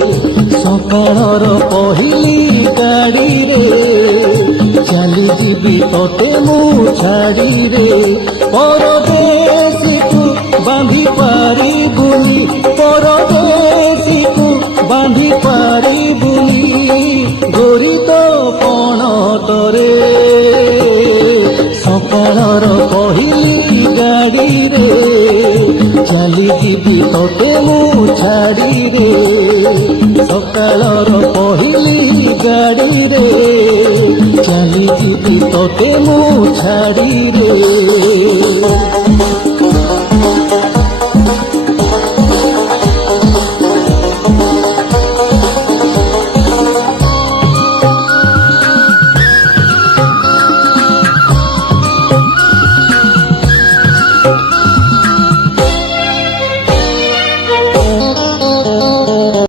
सकाळर पहिली गाड़ी रे चली जीवी तोते मु छाड़ी रे परदेशी को बांधी पारी बुनी परदेशी को बांधी पारी बुनी गोरी तो पणतरे सकाळर पहिली गाड़ी रे चली जीवी तोते मु छाड़ी रे सकाळर पहिली गाड़ी रे चली जीवी तोते मु छाड़ी